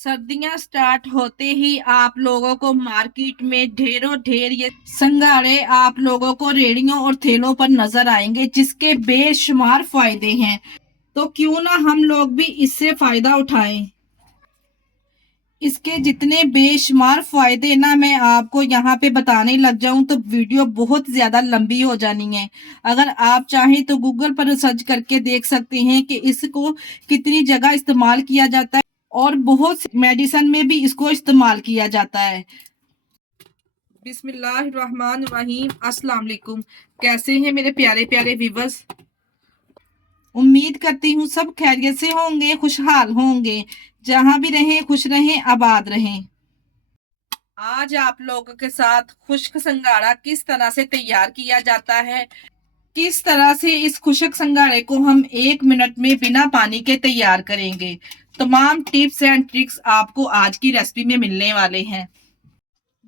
सर्दियां स्टार्ट होते ही आप लोगों को मार्केट में ढेरों ढेर ये संघाड़े आप लोगों को रेड़ियों और ठेलों पर नजर आएंगे, जिसके बेशुमार फायदे हैं। तो क्यों ना हम लोग भी इससे फायदा उठाएं। इसके जितने बेशुमार फायदे ना मैं आपको यहाँ पे बताने लग जाऊं तो वीडियो बहुत ज्यादा लंबी हो जानी है। अगर आप चाहें तो गूगल पर सर्च करके देख सकते हैं कि इसको कितनी जगह इस्तेमाल किया जाता है और बहुत मेडिसिन में भी इसको इस्तेमाल किया जाता है। बिस्मिल्लाहिर्रहमानिर्रहीम, अस्सलाम वालेकुम। कैसे हैं मेरे प्यारे प्यारे व्यूअर्स। उम्मीद करती हूँ सब खैरियत से होंगे, खुशहाल होंगे। जहां भी रहें खुश रहें, आबाद रहें। आज आप लोगों के साथ खुश्क संघाड़ा किस तरह से तैयार किया जाता है, किस तरह से इस खुश्क संघाड़े को हम 1 मिनट में बिना पानी के तैयार करेंगे, तमाम टिप्स एंड ट्रिक्स आपको आज की रेसिपी में मिलने वाले हैं।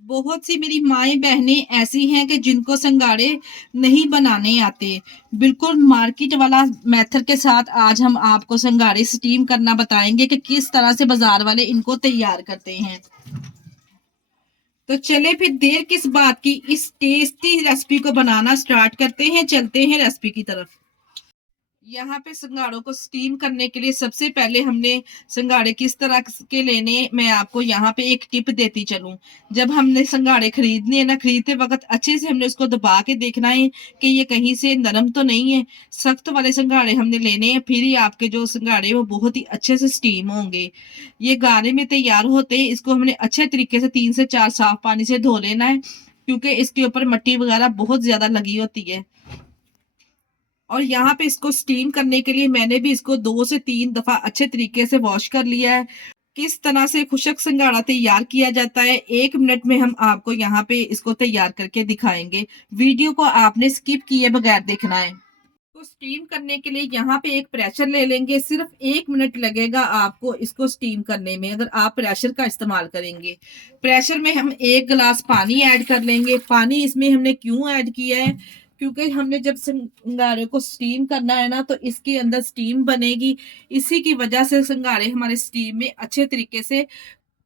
बहुत सी मेरी माएँ बहनें ऐसी हैं कि जिनको संघाड़े नहीं बनाने आते। बिल्कुल मार्केट वाला मेथड के साथ आज हम आपको संघाड़े स्टीम करना बताएंगे कि किस तरह से बाजार वाले इनको तैयार करते हैं। तो चले फिर देर किस बात की, इस टेस्टी रेसिपी को बनाना स्टार्ट करते हैं। चलते हैं रेसिपी की तरफ। यहाँ पे संघाड़ों को स्टीम करने के लिए सबसे पहले हमने संघाड़े किस तरह के लेने, मैं आपको यहाँ पे एक टिप देती चलूं। जब हमने संघाड़े खरीदने हैं ना, खरीदते वक्त अच्छे से हमने उसको दबा के देखना है कि ये कहीं से नरम तो नहीं है। सख्त वाले संघाड़े हमने लेने हैं, फिर ही आपके जो संघाड़े वो बहुत ही अच्छे से स्टीम होंगे। ये गाढ़े में तैयार होते हैं। इसको हमने अच्छे तरीके से 3 से 4 साफ पानी से धो लेना है, क्योंकि इसके ऊपर मिट्टी वगैरह बहुत ज्यादा लगी होती है। और यहाँ पे इसको स्टीम करने के लिए मैंने भी इसको 2 से 3 दफा अच्छे तरीके से वॉश कर लिया है। किस तरह से खुशक संघाड़ा तैयार किया जाता है 1 मिनट में हम आपको यहाँ पे इसको तैयार करके दिखाएंगे। वीडियो को आपने स्किप किए बगैर देखना है। तो स्टीम करने के लिए यहाँ पे एक प्रेशर ले लेंगे। सिर्फ 1 मिनट लगेगा आपको इसको स्टीम करने में, अगर आप प्रेशर का इस्तेमाल करेंगे। प्रेशर में हम 1 गिलास पानी ऐड कर लेंगे। पानी इसमें हमने क्यों ऐड किया है, क्योंकि हमने जब संघाड़े को स्टीम करना है ना, तो इसके अंदर स्टीम बनेगी। इसी की वजह से संघाड़े हमारे स्टीम में अच्छे तरीके से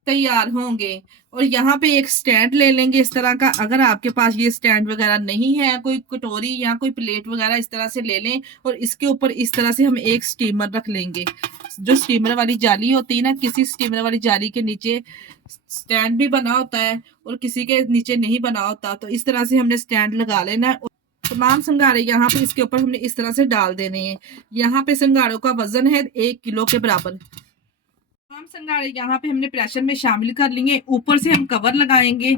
तैयार होंगे। और यहाँ पे एक स्टैंड ले लेंगे इस तरह का। अगर आपके पास ये स्टैंड वगैरह नहीं है, कोई कटोरी या कोई प्लेट वगैरह इस तरह से ले लें, और इसके ऊपर इस तरह से हम एक स्टीमर रख लेंगे। जो स्टीमर वाली जाली होती है ना, किसी स्टीमर वाली जाली के नीचे स्टैंड भी बना होता है और किसी के नीचे नहीं बना होता। तो इस तरह से हमने स्टैंड लगा लेना है। तमाम संघाड़े यहाँ पे इसके ऊपर हमने इस तरह से डाल देने हैं। यहाँ पे संघाड़ों का वजन है 1 किलो के बराबर। तमाम संघाड़े यहाँ पे हमने प्रेशर में शामिल कर लिए। ऊपर से हम कवर लगाएंगे।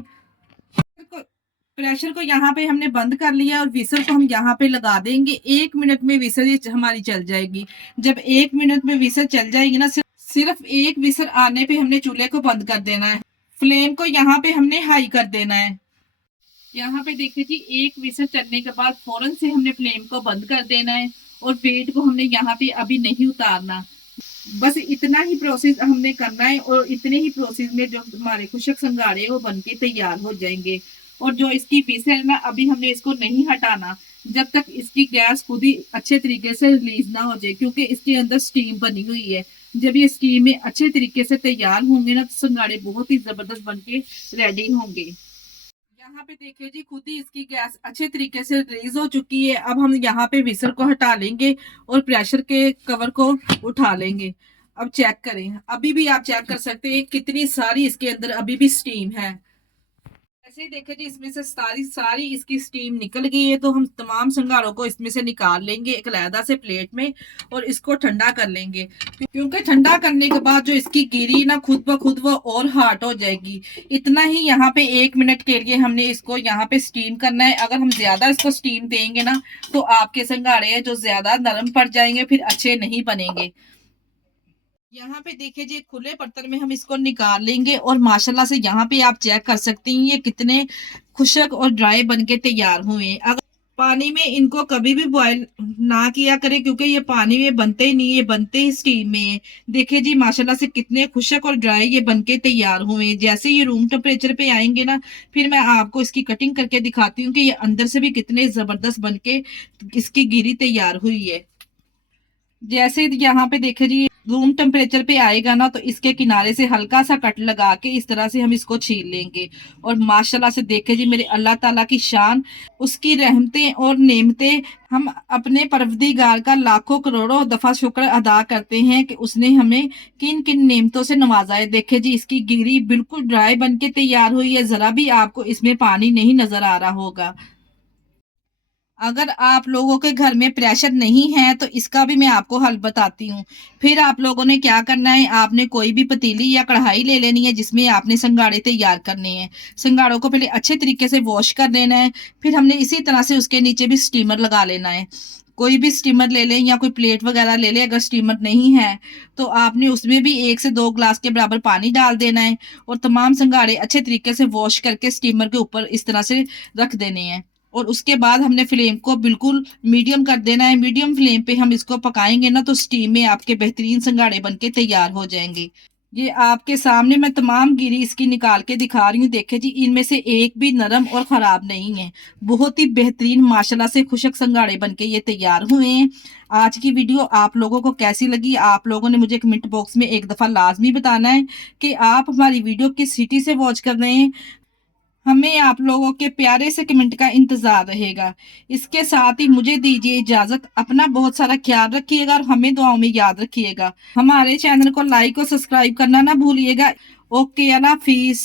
प्रेशर को यहाँ पे हमने बंद कर लिया और विसल को हम यहाँ पे लगा देंगे। 1 मिनट में विसल ये हमारी चल जाएगी। जब 1 मिनट में विसल चल जाएगी ना, सिर्फ एक विसल आने पे हमने चूल्हे को बंद कर देना है। फ्लेम को यहाँ पे हमने हाई कर देना है। यहाँ पे देखिए जी, एक विसल चलने के बाद फौरन से हमने फ्लेम को बंद कर देना है और वेट को हमने यहाँ पे अभी नहीं उतारना। बस इतना ही प्रोसेस हमने करना है और इतने ही प्रोसेस में जो हमारे खुशक संघाड़े वो बनके तैयार हो जाएंगे। और जो इसकी विसल है ना, अभी हमने इसको नहीं हटाना जब तक इसकी गैस खुद ही अच्छे तरीके से रिलीज ना हो जाए, क्योंकि इसके अंदर स्टीम बनी हुई है। जब ये स्टीम में अच्छे तरीके से तैयार होंगे ना, तो संघाड़े बहुत ही जबरदस्त बनके रेडी होंगे। यहाँ पे देखिए जी, खुद ही इसकी गैस अच्छे तरीके से रिलीज हो चुकी है। अब हम यहाँ पे विसल को हटा लेंगे और प्रेशर के कवर को उठा लेंगे। अब चेक करें, अभी भी आप चेक कर सकते हैं कितनी सारी इसके अंदर अभी भी स्टीम है। ऐसे ही देखें जी, इसमें से सारी सारी इसकी स्टीम निकल गई है। तो हम तमाम संघाड़ों को इसमें से निकाल लेंगे एक अलग से प्लेट में और इसको ठंडा कर लेंगे, क्योंकि ठंडा करने के बाद जो इसकी गिरी ना खुद ब खुद वो और हार्ड हो जाएगी। इतना ही यहाँ पे 1 मिनट के लिए हमने इसको यहाँ पे स्टीम करना है। अगर हम ज्यादा इसको स्टीम देंगे ना, तो आपके संघाड़े जो ज्यादा नरम पड़ जाएंगे, फिर अच्छे नहीं बनेंगे। यहाँ पे देखिए जी, खुले बर्तन में हम इसको निकाल लेंगे और माशाल्लाह से यहाँ पे आप चेक कर सकती हैं ये कितने खुशक और ड्राई बनके तैयार हुए हैं। अगर पानी में इनको कभी भी बॉईल ना किया करें, क्योंकि ये पानी में बनते ही नहीं है, बनते ही स्टीम में है। देखिए जी, माशाल्लाह से कितने खुशक और ड्राई ये बनके तैयार हुए हैं। जैसे ये रूम टेम्परेचर पे आएंगे ना, फिर मैं आपको इसकी कटिंग करके दिखाती हूँ कि ये अंदर से भी कितने जबरदस्त बनके इसकी गिरी तैयार हुई है। जैसे यहाँ पे देखे जी, रूम टेम्परेचर पे आएगा ना, तो इसके किनारे से हल्का सा कट लगा के इस तरह से हम इसको छील लेंगे। और माशाल्लाह से देखे जी मेरे अल्लाह ताला की शान, उसकी रहमतें और नेमतें। हम अपने परवरदिगार का लाखों करोड़ों दफा शुक्र अदा करते हैं कि उसने हमें किन किन नेमतों से नवाजा है। देखे जी इसकी गिरी बिल्कुल ड्राई बन के तैयार हुई है, जरा भी आपको इसमें पानी नहीं नजर आ रहा होगा। अगर आप लोगों के घर में प्रेशर नहीं है तो इसका भी मैं आपको हल बताती हूँ। फिर आप लोगों ने क्या करना है, आपने कोई भी पतीली या कढ़ाई ले लेनी है जिसमें आपने संगाड़े तैयार करने हैं। संगाड़ों को पहले अच्छे तरीके से वॉश कर लेना है। फिर हमने इसी तरह से उसके नीचे भी स्टीमर लगा लेना है। कोई भी स्टीमर ले लें या कोई प्लेट वगैरह ले लें। अगर स्टीमर नहीं है तो आपने उसमें भी 1 से 2 ग्लास के बराबर पानी डाल देना है और तमाम संगाड़े अच्छे तरीके से वॉश करके स्टीमर के ऊपर इस तरह से रख देने हैं। और उसके बाद हमने फ्लेम को बिल्कुल मीडियम कर देना है। मीडियम फ्लेम पे हम इसको पकाएंगे ना, तो स्टीम में आपके बेहतरीन संगाड़े बनके तैयार हो जाएंगे। ये आपके सामने मैं तमाम गिरी इसकी निकाल के दिखा रही हूँ। देखे जी इनमें से एक भी नरम और खराब नहीं है। बहुत ही बेहतरीन माशाल्लाह से खुशक संगाड़े बनके ये तैयार हुए हैं। आज की वीडियो आप लोगों को कैसी लगी, आप लोगों ने मुझे कमेंट बॉक्स में एक दफा लाजमी बताना है कि आप हमारी वीडियो किस सिटी से वॉच कर रहे हैं। हमें आप लोगों के प्यारे से कमेंट का इंतजार रहेगा। इसके साथ ही मुझे दीजिए इजाजत। अपना बहुत सारा ख्याल रखिएगा और हमें दुआओं में याद रखिएगा। हमारे चैनल को लाइक और सब्सक्राइब करना ना भूलिएगा। ओके, अल्लाह हाफिज।